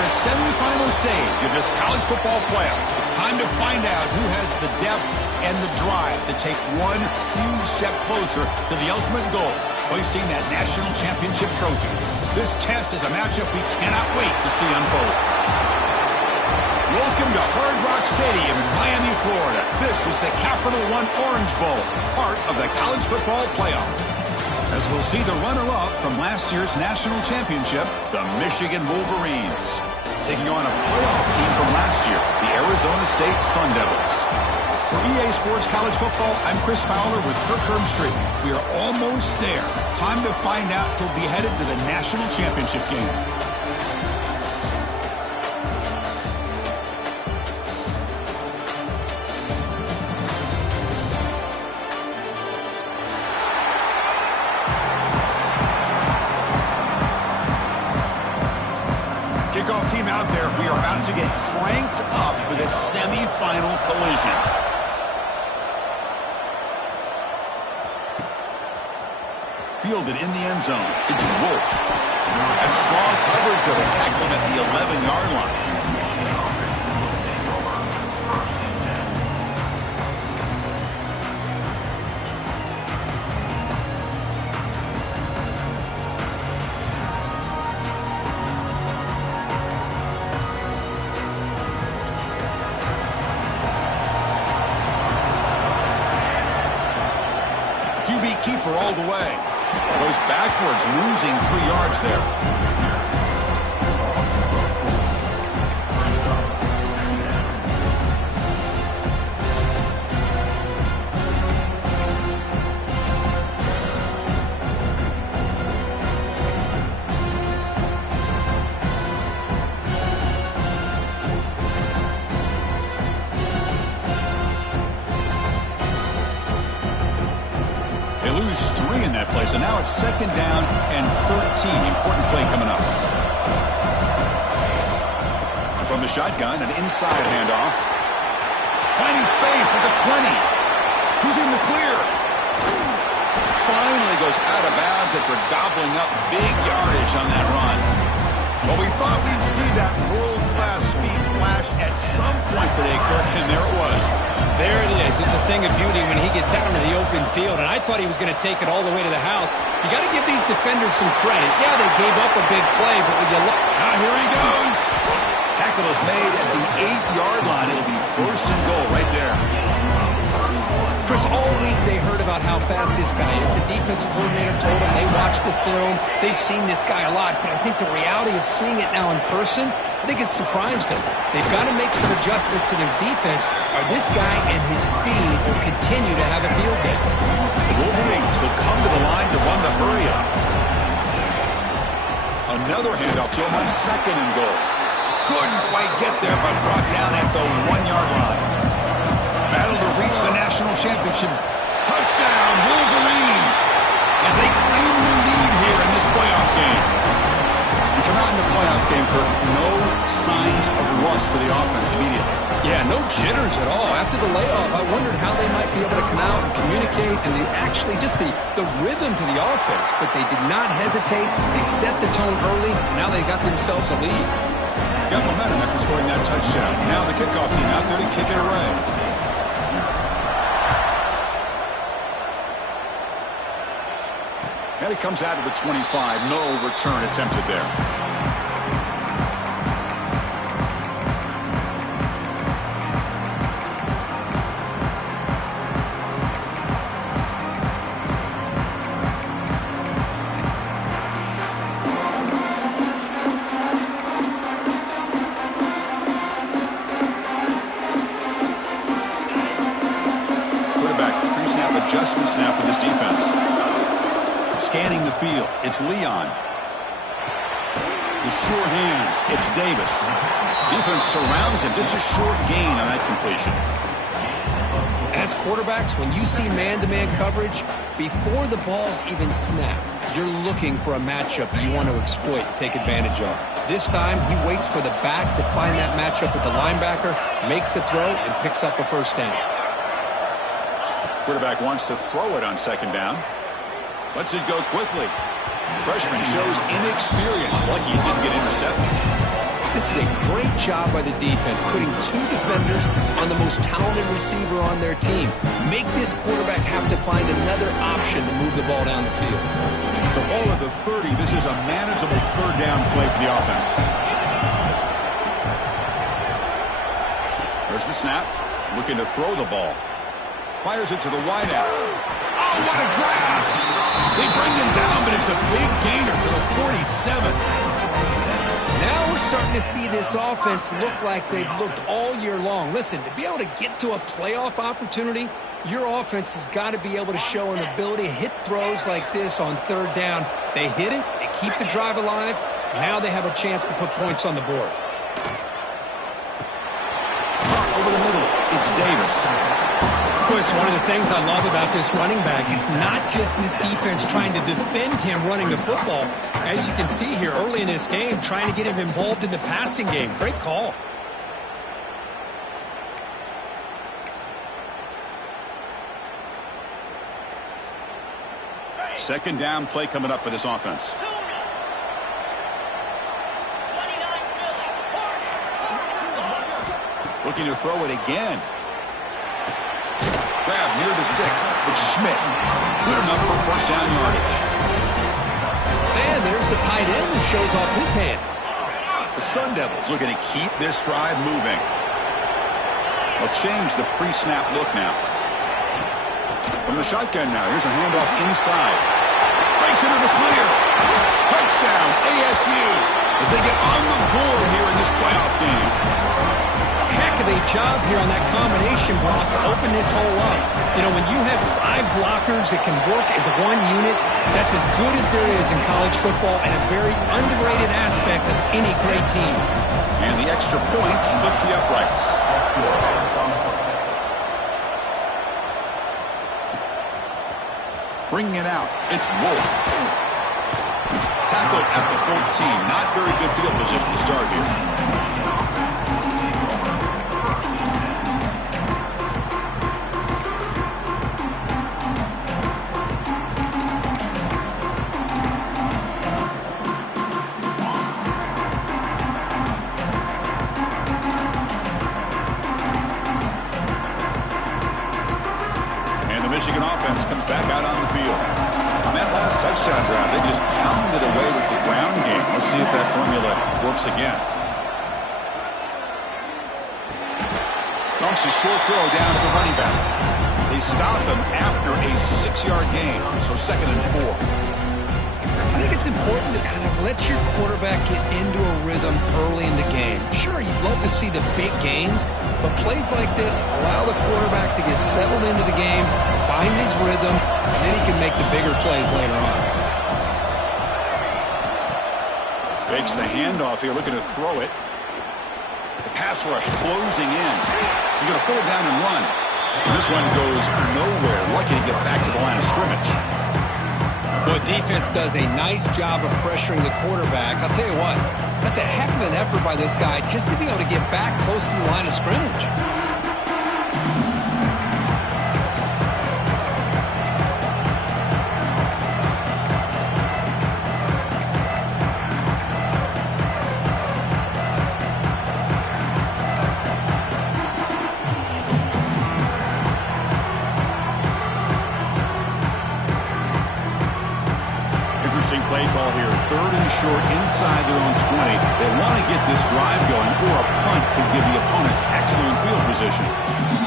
the semifinal stage of this college football playoff. It's time to find out who has the depth and the drive to take one huge step closer to the ultimate goal, hoisting that national championship trophy. This test is a matchup we cannot wait to see unfold. Welcome to Hard Rock Stadium in Miami, Florida. This is the Capital One Orange Bowl, part of the college football playoff. As we'll see the runner-up from last year's national championship, the Michigan Wolverines, taking on a playoff team from last year, the Arizona State Sun Devils. For EA Sports College Football, I'm Chris Fowler with Kirk Herbstreit. We are almost there. Time to find out who'll be headed to the national championship game. Kickoff team out there. We are about to get cranked up for the semifinal collision. Fielded in the end zone. It's Wolf. And strong coverage, though. They tackle him at the 11-yard line. QB keeper all the way. Goes backwards, losing 3 yards there. They lose 3 in that play, so now it's 2nd down and 13. Important play coming up. And from the shotgun, an inside handoff. Finding space at the 20. Who's in the clear? Finally goes out of bounds after gobbling up big yardage on that run. Well, we thought we'd see that world-class speed flash at some point today, Kirk, and there it was. There it is. It's a thing of beauty when he gets out into the open field, and I thought he was going to take it all the way to the house. You got to give these defenders some credit. Yeah, they gave up a big play, but when you look... Now here he goes. Tackle is made at the 8-yard line. It'll be 1st and goal right there. Chris, all week they heard about how fast this guy is. The defensive coordinator told them they watched the film. They've seen this guy a lot, but I think the reality of seeing it now in person, I think it's surprised them. They've got to make some adjustments to their defense, or this guy and his speed will continue to have a field day. The Wolverines will come to the line to run the hurry up. Another handoff to him on 2nd and goal. Couldn't quite get there, but brought down at the 1-yard line. Battle to reach the national championship. Touchdown, Wolverines, as they claim the lead here in this playoff game. You come out in the playoff game, Kirk, no signs of rust for the offense immediately. Yeah, no jitters at all. After the layoff, I wondered how they might be able to come out and communicate, and just the rhythm to the offense. But they did not hesitate. They set the tone early, and now they got themselves a lead. Got momentum after scoring that touchdown. Now the kickoff team out there to kick it away. And it comes out of the 25. No return attempted there. Adjustments now for this defense. Scanning the field, it's Leon. The sure hands, it's Davis. Defense surrounds him, just a short gain on that completion. As quarterbacks, when you see man-to-man coverage, before the ball's even snapped, you're looking for a matchup you want to exploit and take advantage of. This time, he waits for the back to find that matchup with the linebacker, makes the throw, and picks up a 1st down. Quarterback wants to throw it on 2nd down. Lets it go quickly. Freshman shows inexperience. Lucky he didn't get intercepted. This is a great job by the defense, putting 2 defenders on the most talented receiver on their team. Make this quarterback have to find another option to move the ball down the field. So ball at the 30, this is a manageable third down play for the offense. There's the snap, looking to throw the ball. Fires it to the wide out. Oh, what a grab! They bring him down, but it's a big gainer to the 47. Now we're starting to see this offense look like they've looked all year long. Listen, to be able to get to a playoff opportunity, your offense has got to be able to show an ability to hit throws like this on third down. They hit it, they keep the drive alive. Now they have a chance to put points on the board. Over the middle, it's Davis. Of course, one of the things I love about this running back is not just this defense trying to defend him running the football. As you can see here early in this game, trying to get him involved in the passing game. Great call. Second down play coming up for this offense. Looking to throw it again. Grab near the sticks. It's Schmidt. Good enough for first down yardage. And there's the tight end who shows off his hands. The Sun Devils looking to keep this drive moving. They'll change the pre-snap look now. From the shotgun now, here's a handoff inside. Breaks into the clear. Touchdown, ASU, as they get on the board here in this playoff game. Heck of a job here on that combination block to open this hole up. You know, when you have 5 blockers that can work as one unit, that's as good as there is in college football and a very underrated aspect of any great team. And the extra point splits the uprights. Bringing it out, it's Wolf. Tackled at the 14. Not very good field position to start here. Michigan offense comes back out on the field. On that last touchdown drive, they just pounded away with the ground game. Let's see if that formula works again. Dumps a short throw down to the running back. They stop him after a 6-yard gain, so 2nd and 4. I think it's important to kind of let your quarterback get into a rhythm early in the game. Sure, you'd love to see the big gains, but plays like this allow the quarterback to get settled into the game, find his rhythm, and then he can make the bigger plays later on. Fakes the handoff here, looking to throw it. The pass rush closing in. He's going to pull it down and run. And this one goes nowhere. Lucky to get back to the line of scrimmage. Well, defense does a nice job of pressuring the quarterback. I'll tell you what, that's a heck of an effort by this guy just to be able to get back close to the line of scrimmage. Play call here, 3rd and short inside their own 20. They want to get this drive going, or a punt could give the opponents excellent field position.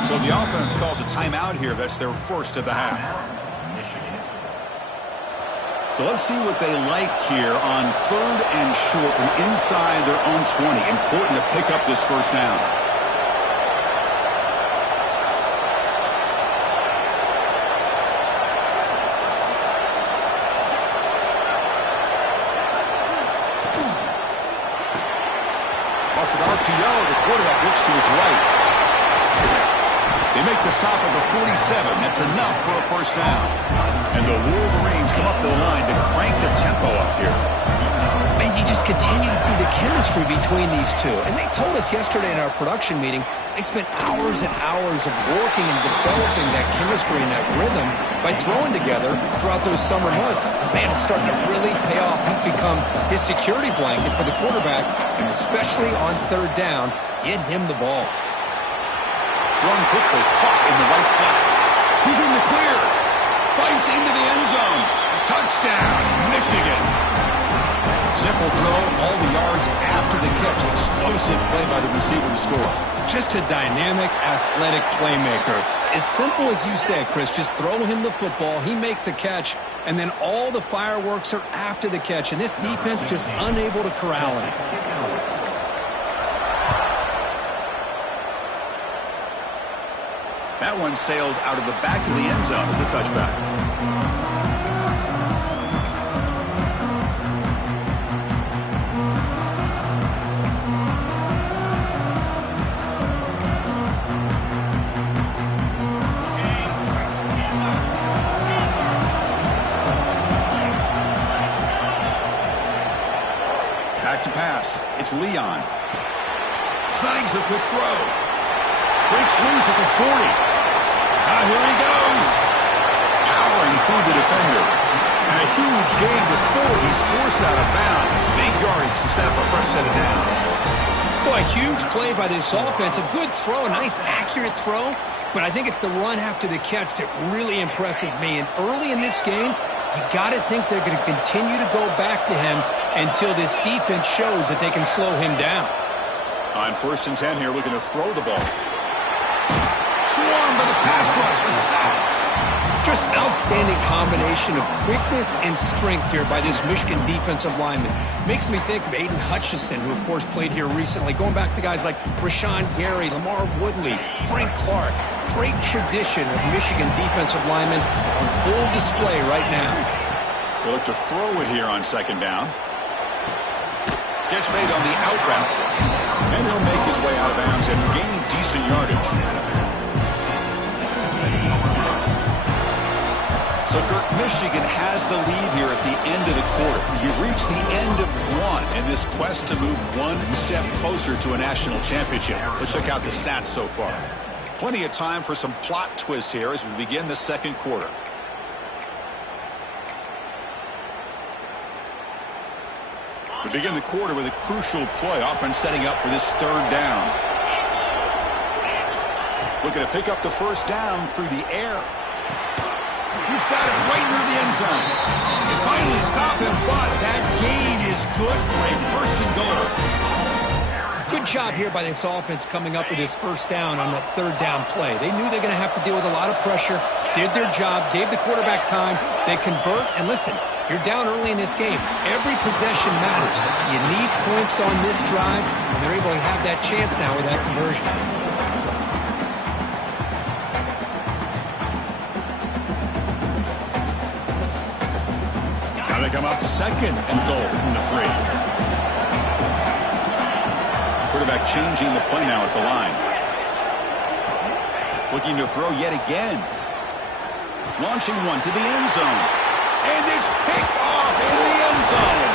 So the offense calls a timeout here. That's their first of the half. So let's see what they like here on 3rd and short from inside their own 20. Important to pick up this first down. The quarterback looks to his right. They make the stop at the 47. That's enough for a first down. And the Wolverines come up to the line to crank the tempo up here. And you just continue to see the chemistry between these two. And they told us yesterday in our production meeting, they spent hours and hours of working and developing that chemistry and that rhythm by throwing together throughout those summer months. And man, it's starting to really pay off. He's become his security blanket for the quarterback, and especially on third down, get him the ball. Thrown quickly, caught in the right flat. He's in the clear. Fights into the end zone. Touchdown, Michigan. Simple throw, all the yards after the catch. Explosive play by the receiver to score. Just a dynamic, athletic playmaker. As simple as you say, Chris, just throw him the football, he makes the catch, and then all the fireworks are after the catch, and this defense just unable to corral him. That one sails out of the back of the end zone with the touchback. To pass. It's Leon. Snags the quick throw. Breaks loose at the 40. Now here he goes. Powering through the defender. And a huge gain before he's forced out of bounds. Big yardage to set up a fresh set of downs. Boy, a huge play by this offense. A good throw, a nice accurate throw. But I think it's the run after the catch that really impresses me. And early in this game, you got to think they're going to continue to go back to him until this defense shows that they can slow him down. On 1st and 10 here, looking to throw the ball. Swarmed by the pass rush. A sack. Just outstanding combination of quickness and strength here by this Michigan defensive lineman. Makes me think of Aiden Hutchinson, who, of course, played here recently. Going back to guys like Rashawn Gary, Lamar Woodley, Frank Clark. Great tradition of Michigan defensive linemen on full display right now. They look to throw it here on 2nd down. Catch made on the out route. And he'll make his way out of bounds after gaining decent yardage. So, Kirk, Michigan has the lead here at the end of the quarter. You've reached the end of one in this quest to move one step closer to a national championship. Let's check out the stats so far. Plenty of time for some plot twists here as we begin the 2nd quarter. We begin the quarter with a crucial play, offense setting up for this 3rd down. Looking to pick up the 1st down through the air. He's got it right near the end zone. They finally stop him, but that gain is good for a 1st and goal. Good job here by this offense coming up with his 1st down on that 3rd down play. They knew they're going to have to deal with a lot of pressure, did their job, gave the quarterback time. They convert, and listen, you're down early in this game. Every possession matters. You need points on this drive, and they're able to have that chance now with that conversion. Now they come up 2nd and goal from the 3. Quarterback changing the play now at the line. Looking to throw yet again. Launching one to the end zone. And it's picked off in the end zone.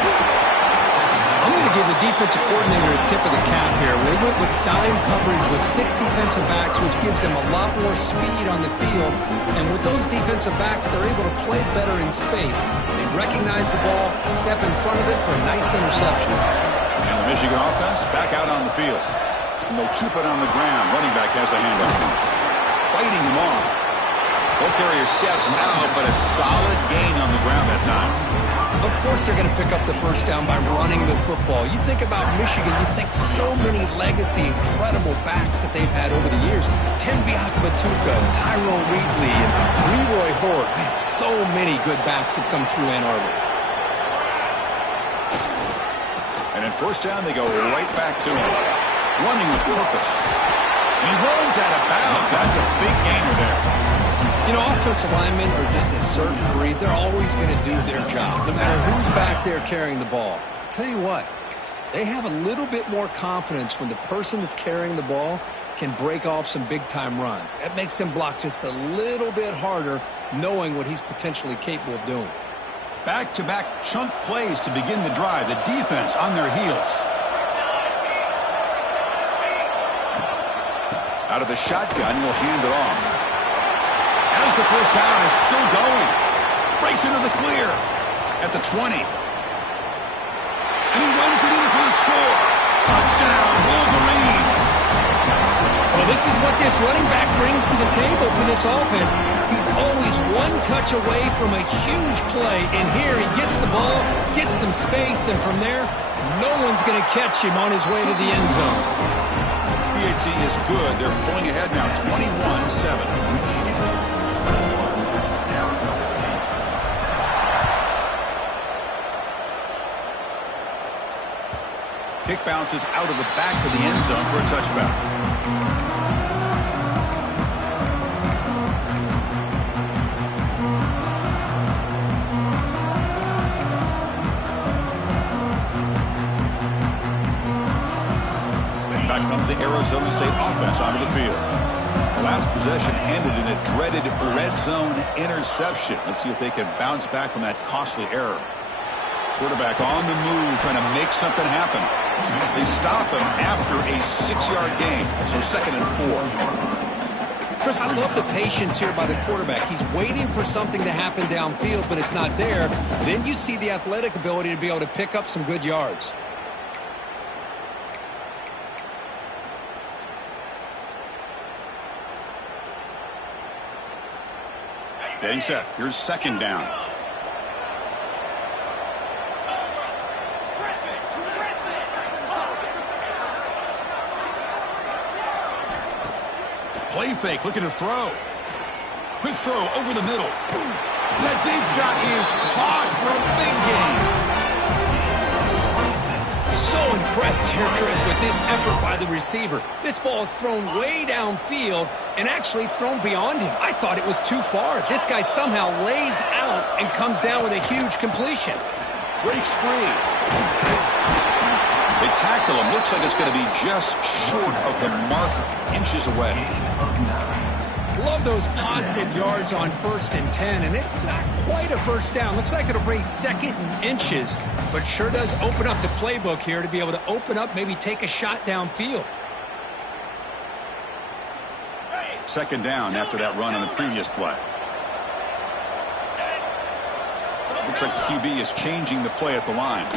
I'm going to give the defensive coordinator a tip of the cap here. They went with dime coverage with 6 defensive backs, which gives them a lot more speed on the field. And with those defensive backs, they're able to play better in space. They recognize the ball, step in front of it for a nice interception. And the Michigan offense back out on the field. And they'll keep it on the ground. Running back has the handoff. Fighting him off. Ball carrier steps out, but a solid gain on the ground that time. Of course they're going to pick up the 1st down by running the football. You think about Michigan, you think so many legacy, incredible backs that they've had over the years. Tim Biakabatuka, Tyrone Wheatley, and Leroy Hort. Man, so many good backs have come through Ann Arbor. And in 1st down, they go right back to him. Running with purpose. He runs out of bounds. That's a big gainer there. You know, offensive linemen are just a certain breed. They're always going to do their job, no matter who's back there carrying the ball. I'll tell you what, they have a little bit more confidence when the person that's carrying the ball can break off some big-time runs. That makes them block just a little bit harder, knowing what he's potentially capable of doing. Back-to-back chunk plays to begin the drive. The defense on their heels. Out of the shotgun, he'll hand it off. As the first down is still going. Breaks into the clear at the 20. And he runs it in for the score. Touchdown, Wolverines. Well, this is what this running back brings to the table for this offense. He's always one touch away from a huge play. And here he gets the ball, gets some space, and from there, no one's going to catch him on his way to the end zone. PHC is good. They're pulling ahead now, 21-7. Kick bounces out of the back of the end zone for a touchback. Back comes the Arizona State offense onto the field. The last possession ended in a dreaded red zone interception. Let's see if they can bounce back from that costly error. Quarterback on the move, trying to make something happen. They stop him after a 6-yard gain, so 2nd and 4. Chris, I love the patience here by the quarterback. He's waiting for something to happen downfield, but it's not there. Then you see the athletic ability to be able to pick up some good yards. Getting set. Here's 2nd down. Play fake, looking to throw. Quick throw over the middle. That deep shot is caught for a big gain. So impressed here, Chris, with this effort by the receiver. This ball is thrown way downfield, and actually it's thrown beyond him. I thought it was too far. This guy somehow lays out and comes down with a huge completion. Breaks free. They tackle him. Looks like it's going to be just short of the mark, inches away. Love those positive yards on 1st and 10, and it's not quite a first down. Looks like it'll bring 2nd and inches, but sure does open up the playbook here to be able to open up, maybe take a shot downfield. 2nd down after that run on the previous play. Looks like the QB is changing the play at the line.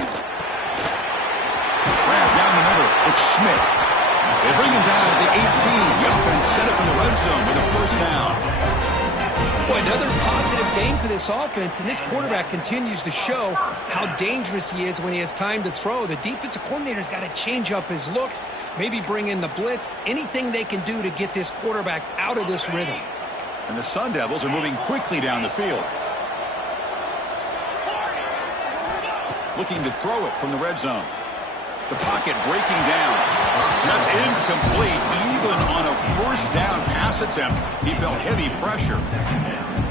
Grab down the middle. It's Schmidt. They bring him down at the 18. The offense set up in the red zone with a 1st down. Boy, another positive game for this offense, and this quarterback continues to show how dangerous he is when he has time to throw. The defensive coordinator's got to change up his looks, maybe bring in the blitz, anything they can do to get this quarterback out of this rhythm. And the Sun Devils are moving quickly down the field. Looking to throw it from the red zone. The pocket breaking down. That's incomplete. Even on a 1st down pass attempt, he felt heavy pressure.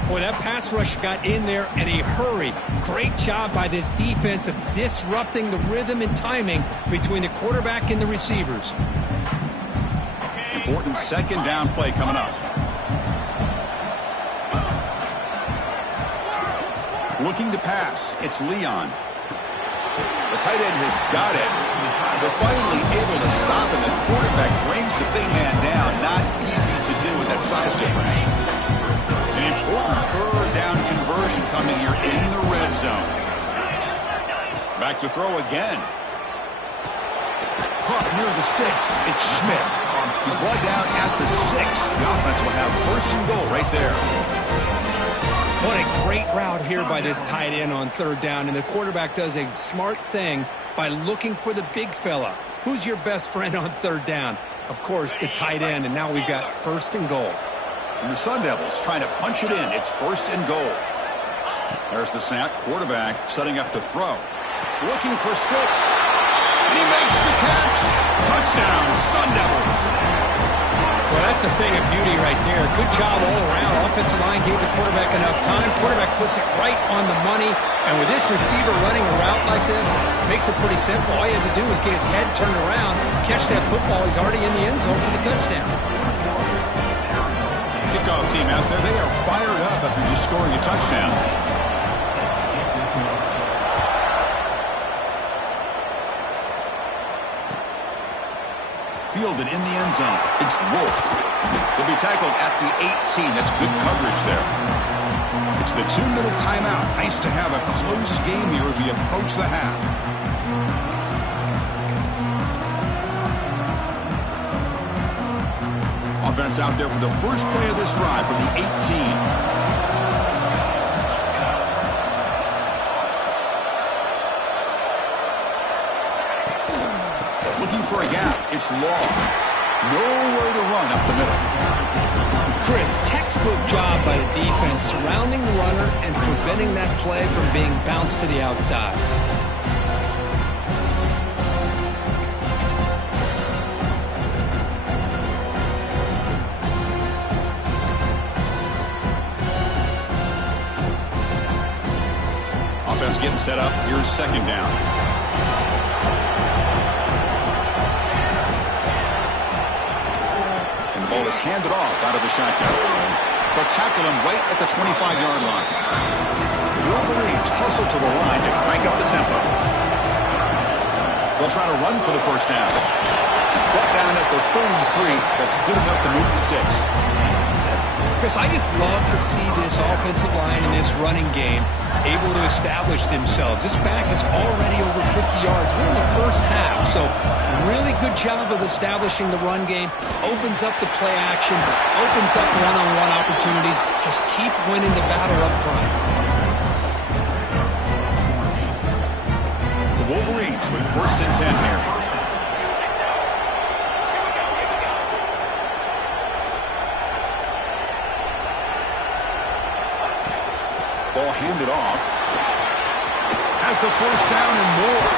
Boy, that pass rush got in there in a hurry. Great job by this defense of disrupting the rhythm and timing between the quarterback and the receivers. Important 2nd down play coming up. Looking to pass. It's Leon. The tight end has got it. They're finally able to stop him. The quarterback brings the big man down. Not easy to do with that size difference. An important 3rd down conversion coming here in the red zone. Back to throw again. Caught near the sticks. It's Schmidt. He's brought down at the 6. The offense will have 1st and goal right there. What a great route here by this tight end on 3rd down, and the quarterback does a smart thing by looking for the big fella. Who's your best friend on 3rd down? Of course, the tight end, and now we've got 1st and goal. And the Sun Devils trying to punch it in. It's 1st and goal. There's the snap. Quarterback setting up the throw. Looking for 6. And he makes the catch. Touchdown, Sun Devils. Well, that's a thing of beauty right there. Good job all around. Offensive line gave the quarterback enough time. Quarterback puts it right on the money. And with this receiver running a route like this, makes it pretty simple. All you have to do is get his head turned around, catch that football. He's already in the end zone for the touchdown. Kickoff team out there, they are fired up after just scoring a touchdown. fielded in the end zone. It's Wolf. He'll be tackled at the 18. That's good coverage there. It's the 2-minute timeout. Nice to have a close game here as we approach the half. Offense out there for the first play of this drive from the 18. For a gap. It's Law. Nowhere to run up the middle. Chris, textbook job by the defense surrounding the runner and preventing that play from being bounced to the outside. Offense getting set up. Here's second down. Ball is handed off out of the shotgun. They'll tackle him right at the 25-yard line. The Wolverines hustle to the line to crank up the tempo. They'll try to run for the first down. Brought down at the 33. That's good enough to move the sticks. Chris, I just love to see this offensive line in this running game able to establish themselves. This back is already over 50 yards. We're in the first half, so really good job of establishing the run game. Opens up the play action, opens up one-on-one opportunities. Just keep winning the battle up front. The Wolverines with 1st and 10 here. Ball handed off. Has the first down and more.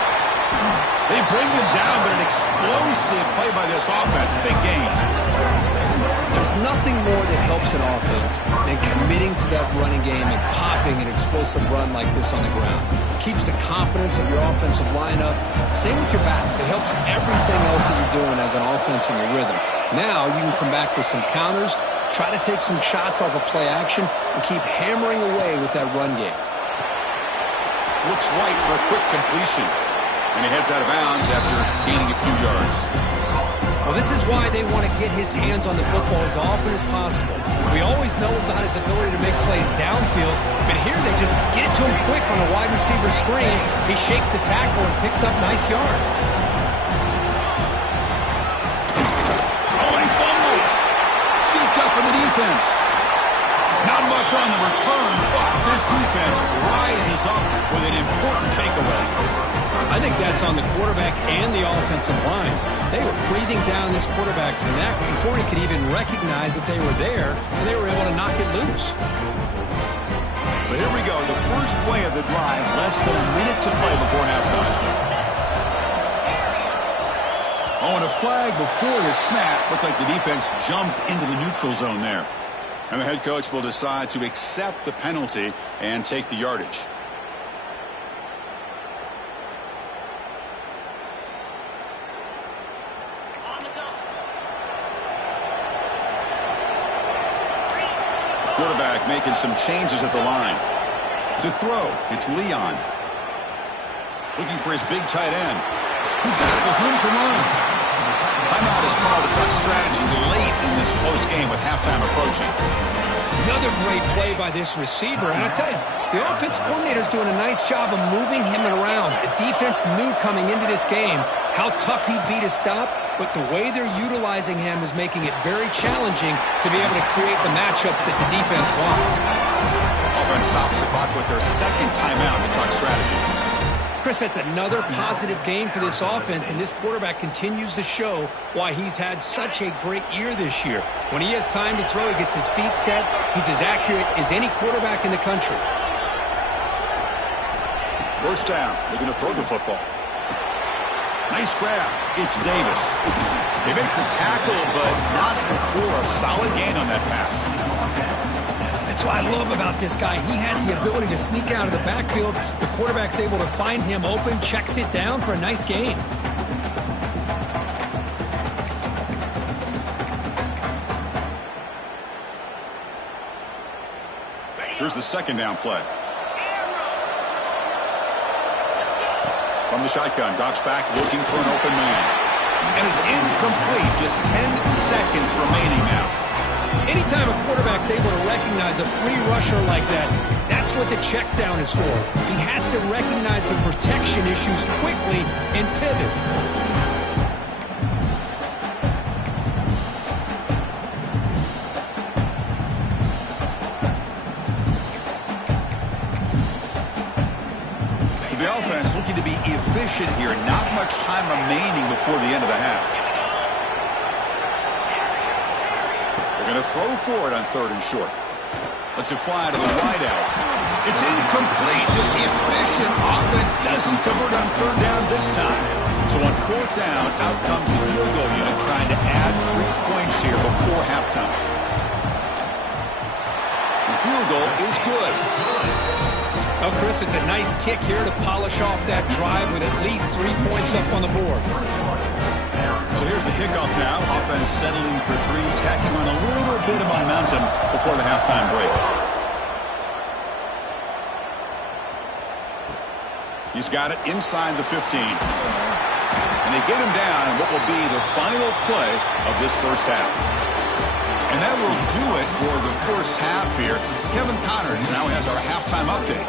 They bring him down, but an explosive play by this offense. Big game. There's nothing more that helps an offense than committing to that running game and popping an explosive run like this on the ground. It keeps the confidence of your offensive lineup. Same with your back. It helps everything else that you're doing as an offense in your rhythm. Now you can come back with some counters, try to take some shots off of play action, and keep hammering away with that run game. Looks right for a quick completion. And he heads out of bounds after gaining a few yards. Well, this is why they want to get his hands on the football as often as possible. We always know about his ability to make plays downfield, but here they just get it to him quick on a wide receiver screen. He shakes the tackle and picks up nice yards. Oh, and he fumbles. Scooped up in the defense. Not much on the return, but this defense rises up with an important takeaway. I think that's on the quarterback and the offensive line. They were breathing down this quarterback's neck before he could even recognize that they were there, and they were able to knock it loose. So here we go, the first play of the drive, less than a minute to play before halftime. Oh, and a flag before the snap. Looked like the defense jumped into the neutral zone there. And the head coach will decide to accept the penalty and take the yardage. Quarterback making some changes at the line. To throw, it's Leon. Looking for his big tight end. He's got it with room to run. Timeout is called to talk strategy late in this close game with halftime approaching. Another great play by this receiver. And I tell you, the offense coordinator is doing a nice job of moving him around. The defense knew coming into this game how tough he'd be to stop, but the way they're utilizing him is making it very challenging to be able to create the matchups that the defense wants. Offense stops the clock with their second timeout to talk strategy. Chris, that's another positive game for this offense, and this quarterback continues to show why he's had such a great year this year. When he has time to throw, he gets his feet set. He's as accurate as any quarterback in the country. First down, looking to throw the football. Nice grab. It's Davis. They make the tackle, but not before a solid gain on that pass. That's what I love about this guy. He has the ability to sneak out of the backfield. The quarterback's able to find him open, checks it down for a nice gain. Here's the second down play. From the shotgun, drops back looking for an open man. And it's incomplete. Just 10 seconds remaining now. Anytime a quarterback's able to recognize a free rusher like that, that's what the check down is for. He has to recognize the protection issues quickly and pivot. So the offense looking to be efficient here. Not much time remaining before the end of the half. Going to throw for it on 3rd and short. Let's it fly to the wide out. It's incomplete. This efficient offense doesn't convert on 3rd down this time. So on 4th down, out comes the field goal unit trying to add 3 points here before halftime. The field goal is good. Well, Chris, it's a nice kick here to polish off that drive with at least 3 points up on the board. So here's the kickoff now. Offense settling for 3, tacking on a little bit of momentum before the halftime break. He's got it inside the 15. And they get him down in what will be the final play of this first half. And that will do it for the first half here. Kevin Connors now has our halftime update.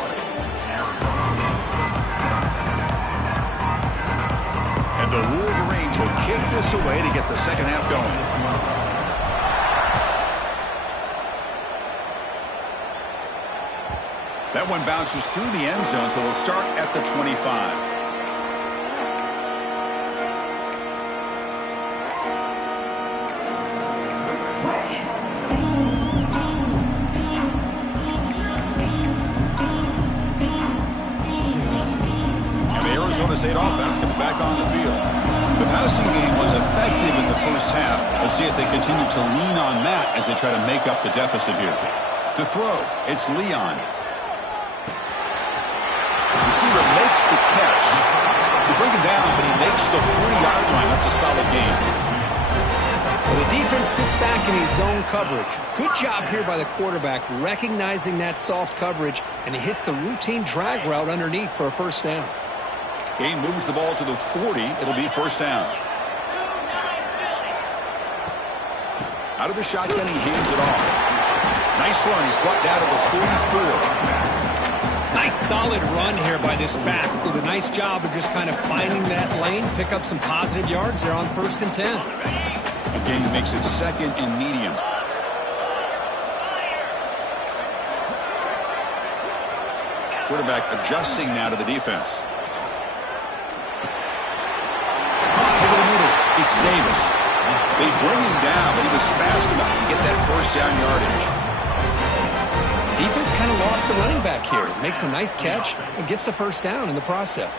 And the Wolverines will kick this away to get the second half going. That one bounces through the end zone, so they'll start at the 25. Arizona State offense comes back on the field. The passing game was effective in the first half. Let's see if they continue to lean on that as they try to make up the deficit here. To throw, it's Leon. The receiver makes the catch. They bring him down, but he makes the 3-yard line. That's a solid game. Well, the defense sits back in his zone coverage. Good job here by the quarterback recognizing that soft coverage, and he hits the routine drag route underneath for a first down. Gain moves the ball to the 40. It'll be first down. Out of the shotgun, he hands it off. Nice run. He's brought down to the 44. Nice solid run here by this back. Did a nice job of just kind of finding that lane, pick up some positive yards there on 1st and 10. Again, makes it 2nd and medium. Quarterback adjusting now to the defense. It's Davis. They bring him down, but he was fast enough to get that first down yardage. Defense kind of lost a running back here. Makes a nice catch and gets the first down in the process.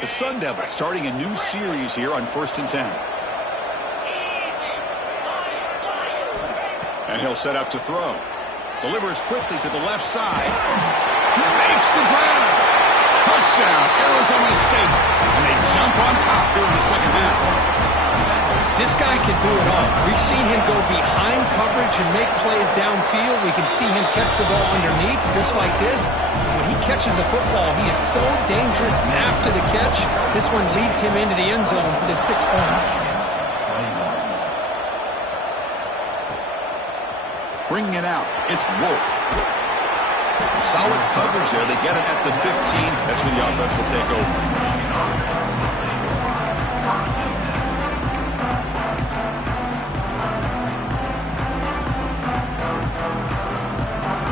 The Sun Devils starting a new series here on 1st and 10. And he'll set up to throw. Delivers quickly to the left side. He makes the grab. Touchdown, Arizona State. And they jump on top here in the second half. This guy can do it all. We've seen him go behind coverage and make plays downfield. We can see him catch the ball underneath just like this. When he catches a football, he is so dangerous after the catch. This one leads him into the end zone for the 6 points. Bringing it out, it's Wolf. Solid coverage there. They get it at the 15. That's where the offense will take over.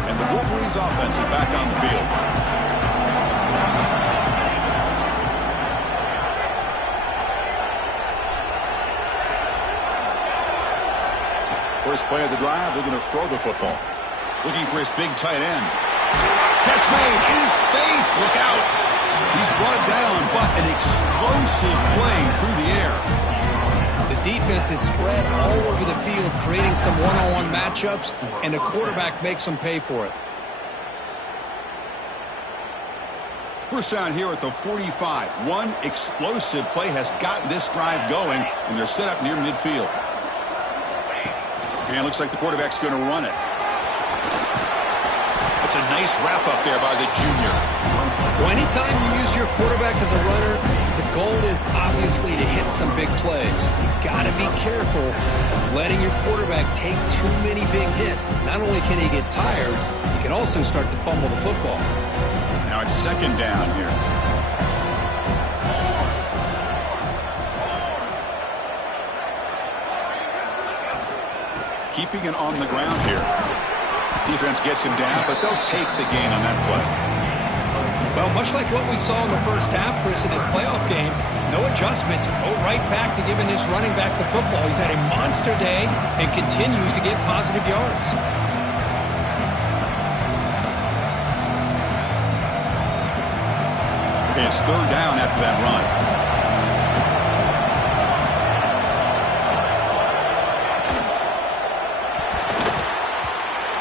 And the Wolverines offense is back on the field. First play of the drive, they're going to throw the football. Looking for his big tight end. Catch made in space. Look out. He's brought down, but an explosive play through the air. The defense is spread all over the field, creating some one-on-one matchups, and the quarterback makes them pay for it. First down here at the 45. One explosive play has got this drive going, and they're set up near midfield. And it looks like the quarterback's going to run it. It's a nice wrap up there by the junior. Well, anytime you use your quarterback as a runner, the goal is obviously to hit some big plays. You've got to be careful of letting your quarterback take too many big hits. Not only can he get tired, he can also start to fumble the football. Now it's second down here. Keeping it on the ground here. Defense gets him down, but they'll take the gain on that play. Well, much like what we saw in the first half, Chris, in this playoff game, no adjustments. Go right back to giving this running back the football. He's had a monster day and continues to get positive yards. Okay, it's third down after that run.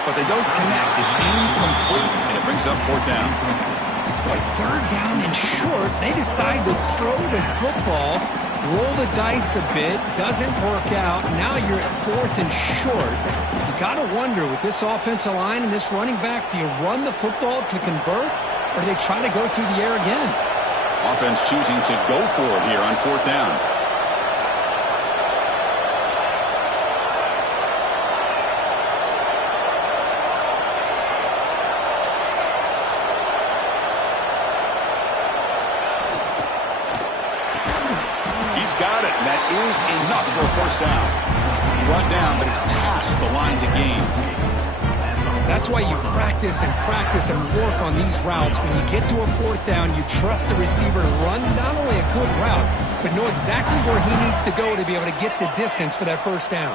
But they don't connect. It's incomplete, and it brings up fourth down. Boy, third down and short. They decide to throw the football, roll the dice a bit, doesn't work out. Now you're at fourth and short. You got to wonder, with this offensive line and this running back, do you run the football to convert, or do they try to go through the air again? Offense choosing to go for it here on fourth down. Got it. That is enough for a first down. Brought down, but it's past the line to gain. That's why you practice and work on these routes. When you get to a fourth down, you trust the receiver to run not only a good route, but know exactly where he needs to go to be able to get the distance for that first down.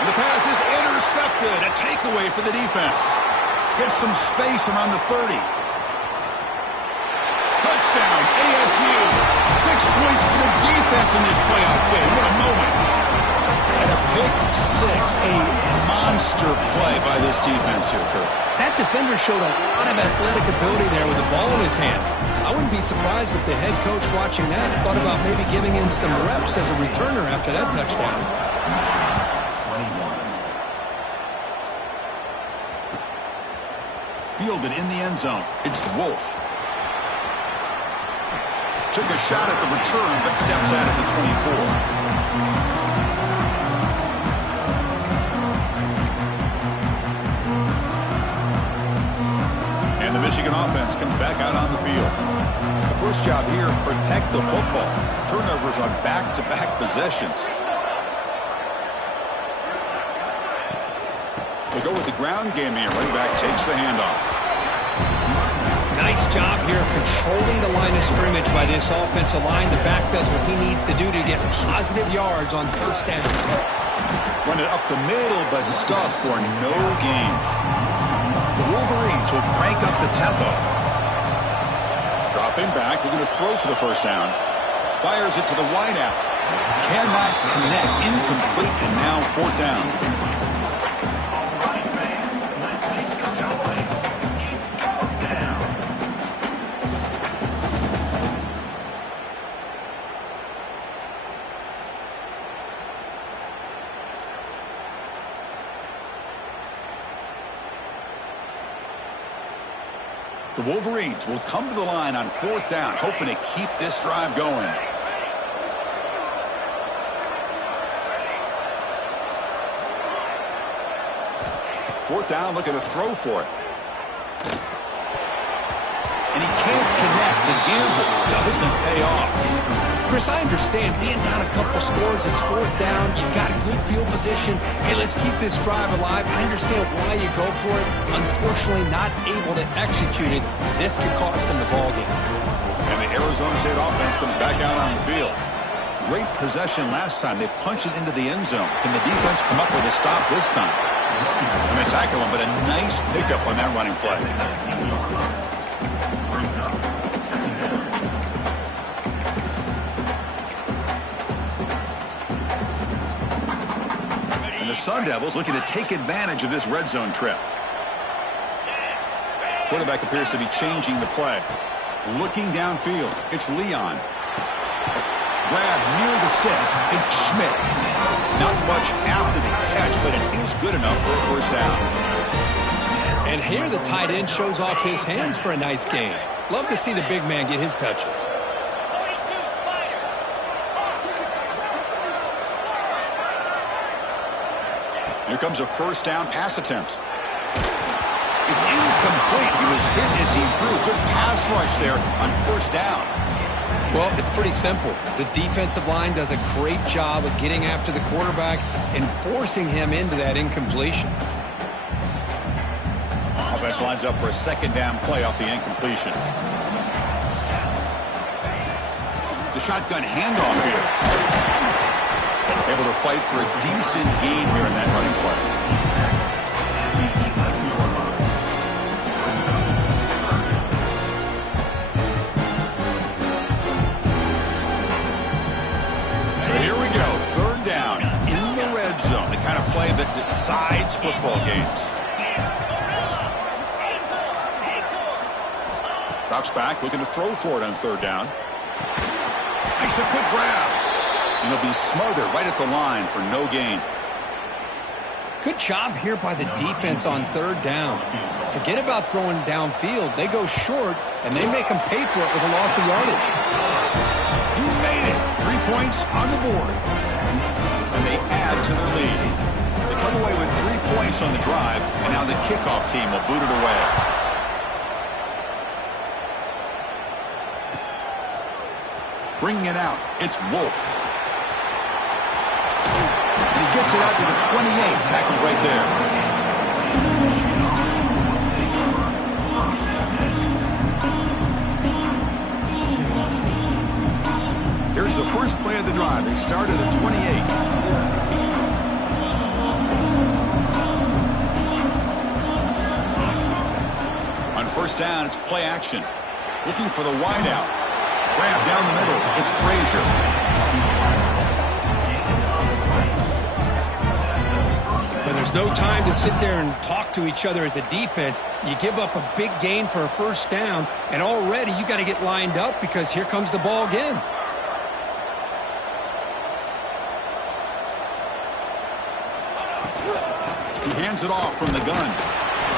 And the pass is intercepted. A takeaway for the defense. Gets some space around the 30. Touchdown, ASU. 6 points for the defense in this playoff game. What a moment. And a pick six. A monster play by this defense here, Kirk. That defender showed a lot of athletic ability there with the ball in his hands. I wouldn't be surprised if the head coach watching that thought about maybe giving him some reps as a returner after that touchdown. Fielded in the end zone. It's Wolf. Took a shot at the return, but steps out at the 24. And the Michigan offense comes back out on the field. The first job here, protect the football. Turnovers on back-to-back possessions. We'll go with the ground game here. Running back takes the handoff. Nice job here of controlling the line of scrimmage by this offensive line. The back does what he needs to do to get positive yards on first down. Run it up the middle, but stuffed for no gain. The Wolverines will crank up the tempo. Dropping back, looking to throw for the first down. Fires it to the wideout. Cannot connect. Incomplete, and now fourth down. The Wolverines will come to the line on fourth down, hoping to keep this drive going. Fourth down, looking to throw for it. And he can't connect. The gamble doesn't pay off. Chris, I understand being down a couple scores, it's fourth down, you've got a good field position. Hey, let's keep this drive alive. I understand why you go for it. Unfortunately, not able to execute it. This could cost him the ball game. And the Arizona State offense comes back out on the field. Great possession last time. They punch it into the end zone. Can the defense come up with a stop this time? And they tackle him, but a nice pickup on that running play. And the Sun Devils looking to take advantage of this red zone trip. Quarterback appears to be changing the play. Looking downfield, it's Leon. Grab near the sticks, it's Schmidt. Not much after the catch, but it is good enough for a first down. And here the tight end shows off his hands for a nice gain. Love to see the big man get his touches. Here comes a first down pass attempt. It's incomplete. He was hit as he threw. Good pass rush there on first down. Well, it's pretty simple. The defensive line does a great job of getting after the quarterback and forcing him into that incompletion. Offense lines up for a second down play off the incompletion. The shotgun handoff here. Able to fight for a decent gain here in that running play. So here we go. Third down in the red zone. The kind of play that decides football games. Drops back, looking to throw for it on third down. Makes a quick grab. And he'll be smothered right at the line for no gain. Good job here by the defense on third down. Forget about throwing downfield. They go short, and they make them pay for it with a loss of yardage. You made it. 3 points on the board. And they add to their lead. They come away with 3 points on the drive, and now the kickoff team will boot it away. Bringing it out, it's Wolf. And he gets it out to the 28, tackled right there. Here's the first play of the drive. They start at the 28. On first down, it's play action. Looking for the wideout. Grab down the middle. It's Frazier. And there's no time to sit there and talk to each other as a defense. You give up a big gain for a first down, and already you got to get lined up because here comes the ball again. He hands it off from the gun.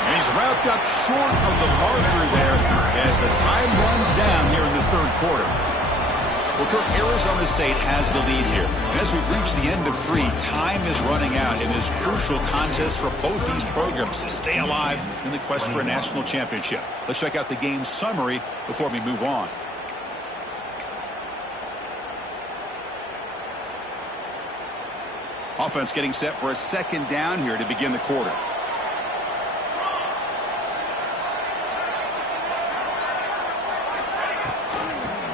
And he's wrapped up short of the marker there as the time runs down here in the third quarter. Well, Kirk, Arizona State has the lead here. And as we reach the end of 3, time is running out in this crucial contest for both these programs to stay alive in the quest for a national championship. Let's check out the game summary before we move on. Offense getting set for a second down here to begin the quarter.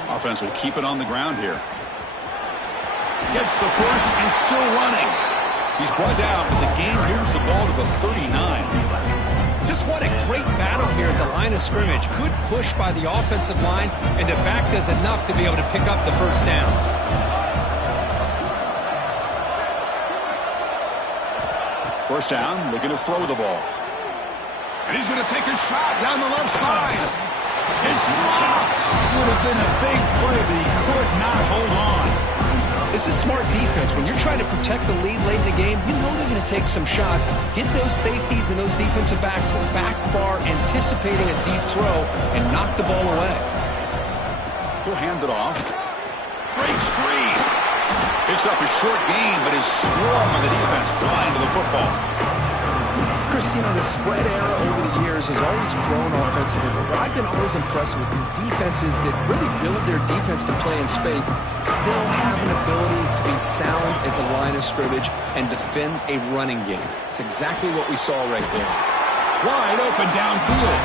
Offense will keep it on the ground here. Gets the first and still running. He's brought down, but the game moves the ball to the 39. Just what a great battle here at the line of scrimmage. Good push by the offensive line, and the back does enough to be able to pick up the first down. First down, looking to throw the ball. And he's going to take a shot down the left side. It's dropped. Would have been a big play, but he could not hold on. This is smart defense. When you're trying to protect the lead late in the game, you know they're going to take some shots. Get those safeties and those defensive backs back far, anticipating a deep throw, and knock the ball away. He'll hand it off. Breaks free. Picks up a short gain, but his swarm on the defense flying to the football. Chris, you know, the spread era over the years has always grown offensively, but what I've been always impressed with defenses that really build their defense to play in space still have an ability to be sound at the line of scrimmage and defend a running game. It's exactly what we saw right there. Wide open downfield.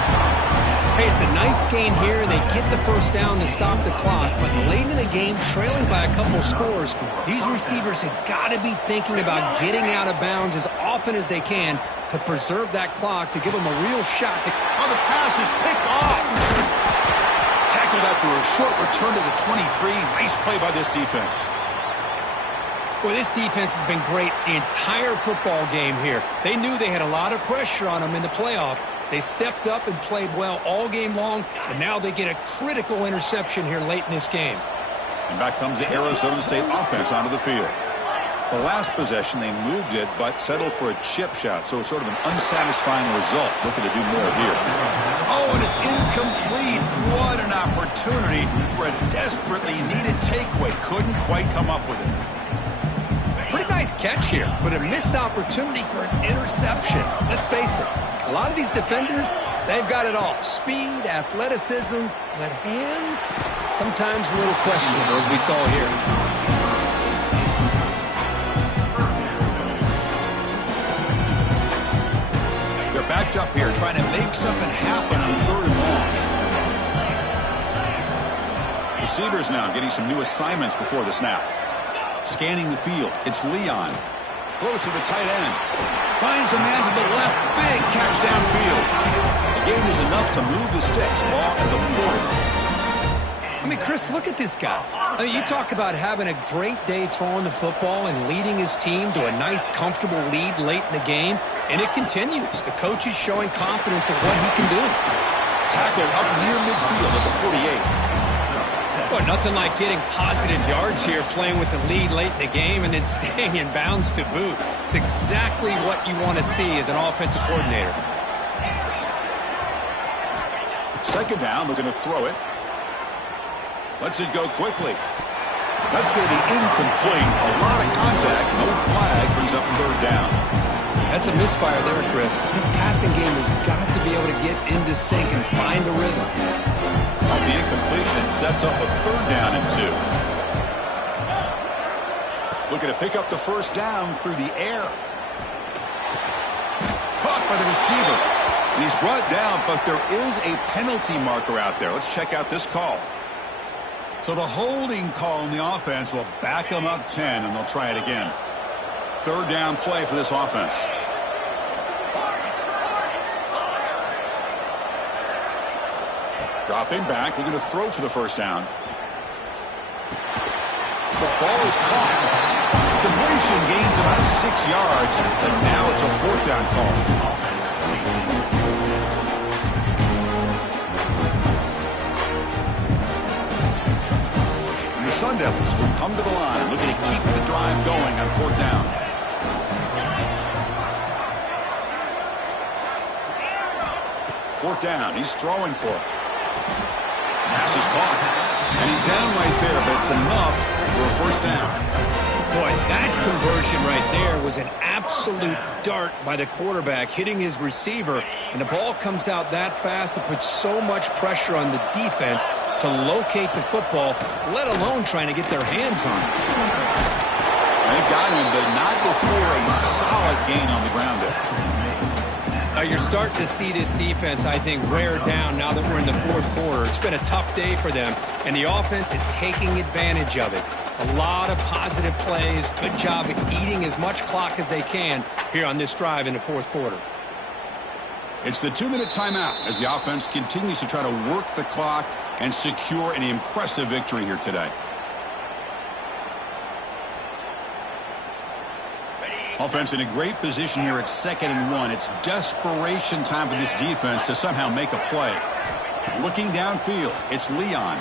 Hey, it's a nice gain here, and they get the first down to stop the clock, but late in the game, trailing by a couple scores, these receivers have got to be thinking about getting out of bounds as often as they can to preserve that clock, to give them a real shot. Oh, the pass is picked off. Tackled after a short return to the 23. Nice play by this defense. Well, this defense has been great the entire football game here. They knew they had a lot of pressure on them in the playoff. They stepped up and played well all game long, and now they get a critical interception here late in this game. And back comes the Arizona State offense onto the field. The last possession, they moved it, but settled for a chip shot. So sort of an unsatisfying result. Looking to do more here. Oh, and it's incomplete. What an opportunity for a desperately needed takeaway. Couldn't quite come up with it. Pretty nice catch here, but a missed opportunity for an interception. Let's face it, a lot of these defenders, they've got it all. Speed, athleticism, but hands, sometimes a little questionable, as we saw here. Backed up here, trying to make something happen on 3rd and long. Receivers now getting some new assignments before the snap. Scanning the field. It's Leon. Throws to the tight end. Finds a man to the left. Big catch downfield. The game is enough to move the sticks. Ball at the 40. I mean, Chris, look at this guy. I mean, you talk about having a great day throwing the football and leading his team to a nice, comfortable lead late in the game, and it continues. The coach is showing confidence in what he can do. Tackle up near midfield at the 48. Well, nothing like getting positive yards here, playing with the lead late in the game, and then staying in bounds to boot. It's exactly what you want to see as an offensive coordinator. 2nd down, looking to throw it. Lets it go quickly. That's going to be incomplete. A lot of contact. No flag. Brings up 3rd down. That's a misfire there, Chris. This passing game has got to be able to get into sync and find a rhythm. On the incompletion, sets up a 3rd down and 2. Looking to pick up the 1st down through the air. Caught by the receiver. And he's brought down, but there is a penalty marker out there. Let's check out this call. So the holding call on the offense will back them up 10, and they'll try it again. 3rd down play for this offense. Dropping back, looking to throw for the 1st down. The ball is caught. Completion gains about 6 yards, and now it's a 4th down call. Sun Devils will come to the line, looking to keep the drive going on 4th down. Fourth down, he's throwing for it. Pass is caught, and he's down right there, but it's enough for a 1st down. Boy, that conversion right there was an absolute dart by the quarterback, hitting his receiver, and the ball comes out that fast to put so much pressure on the defense to locate the football, let alone trying to get their hands on it. They got him, but not before a solid gain on the ground there. Now you're starting to see this defense, I think, wear down now that we're in the 4th quarter. It's been a tough day for them, and the offense is taking advantage of it. A lot of positive plays. Good job at eating as much clock as they can here on this drive in the 4th quarter. It's the 2-minute timeout as the offense continues to try to work the clock and secure an impressive victory here today. Offense in a great position here at 2nd and 1. It's desperation time for this defense to somehow make a play. Looking downfield, it's Leon.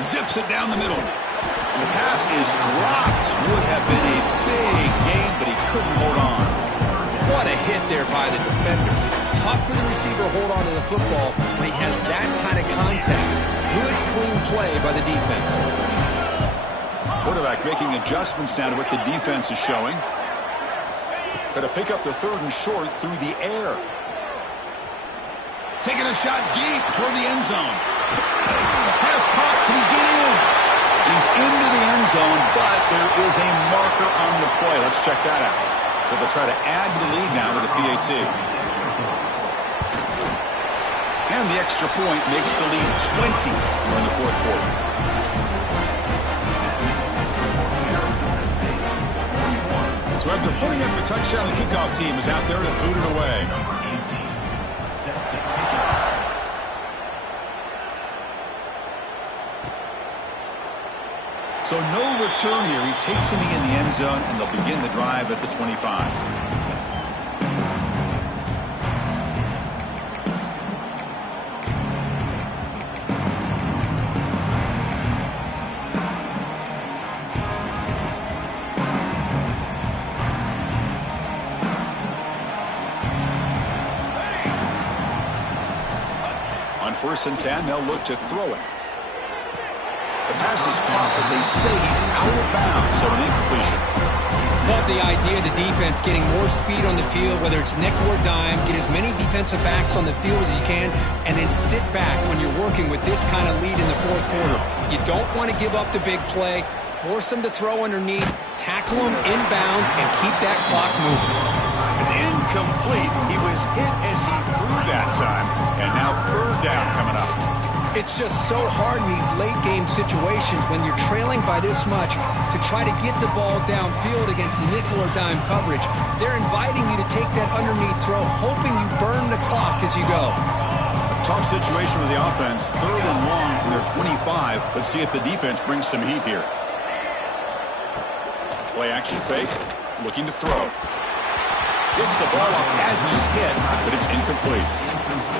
Zips it down the middle. And the pass is dropped. Would have been a big gain, but he couldn't hold on. What a hit there by the defender. Tough for the receiver to hold on to the football when he has that kind of contact. Good, clean play by the defense. Quarterback making adjustments down to what the defense is showing. Going to pick up the 3rd and short through the air. Taking a shot deep toward the end zone. Pass caught. Can he get in? He's into the end zone, but there is a marker on the play. Let's check that out. So they'll try to add to the lead now with a PAT. And the extra point makes the lead 20 here in the 4th quarter. So after putting up the touchdown, the kickoff team is out there to boot it away. So no return here. He takes him in the end zone, and they'll begin the drive at the 25. 1st and 10. They'll look to throw it. The pass is caught, but they say he's out of bounds, so an incompletion. Love the idea of the defense getting more speed on the field, whether it's nickel or dime. Get as many defensive backs on the field as you can, and then sit back when you're working with this kind of lead in the 4th quarter. You don't want to give up the big play. Force them to throw underneath, tackle them inbounds, and keep that clock moving. It's incomplete. He was hit as he threw that time, and now 3rd down coming up. It's just so hard in these late-game situations when you're trailing by this much to try to get the ball downfield against nickel or dime coverage. They're inviting you to take that underneath throw, hoping you burn the clock as you go. A tough situation with the offense. 3rd and long from their 25. Let's see if the defense brings some heat here. Play action fake. Looking to throw. Gets the ball off as he's hit, but it's incomplete.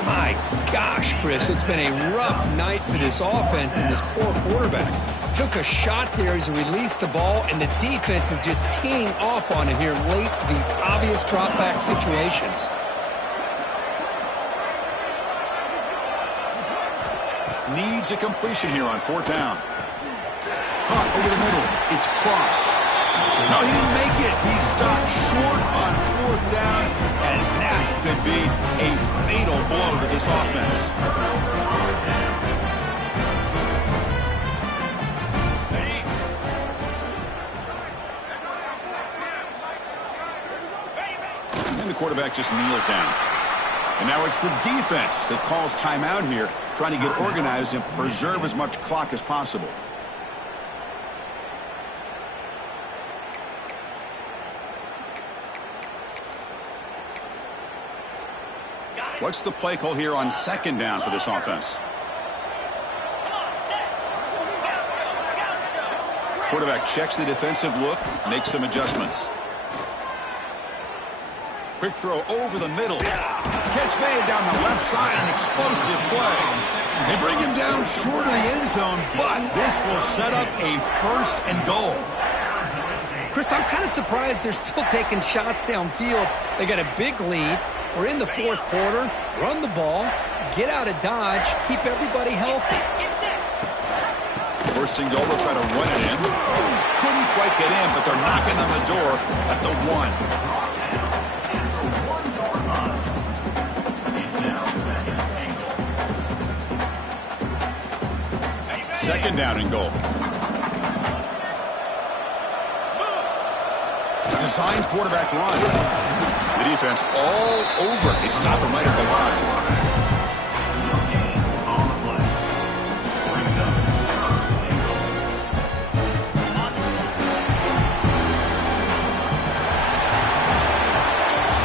My gosh, Chris, it's been a rough night for this offense and this poor quarterback. Took a shot there as he released the ball, and the defense is just teeing off on it here late, these obvious drop-back situations. Needs a completion here on 4th down. Caught over the middle. It's Cross. No, he didn't make it. He stopped short on 4th down, and that could be a fatal blow to this offense. And the quarterback just kneels down. And now it's the defense that calls timeout here, trying to get organized and preserve as much clock as possible. What's the play call here on 2nd down for this offense? Quarterback checks the defensive look, makes some adjustments. Quick throw over the middle. Catch made down the left side, an explosive play. They bring him down short of the end zone, but this will set up a 1st and goal. Chris, I'm kind of surprised they're still taking shots downfield. They got a big lead. We're in the 4th quarter. Run the ball, get out of Dodge, keep everybody healthy. 1st and goal, they'll try to run it in. Couldn't quite get in, but they're knocking on the door at the 1. 2nd down and goal. A designed quarterback run. The defense all over. They stop him right at the line.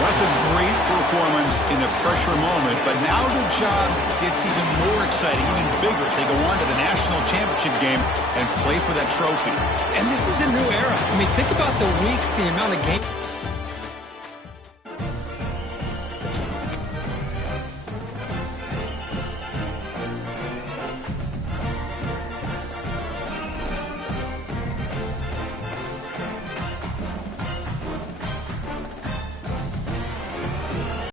'That's a great performance in a pressure moment, but now the job gets even more exciting, even bigger as they go on to the national championship game and play for that trophy. And this is a new era. I mean, think about the weeks, the amount of games.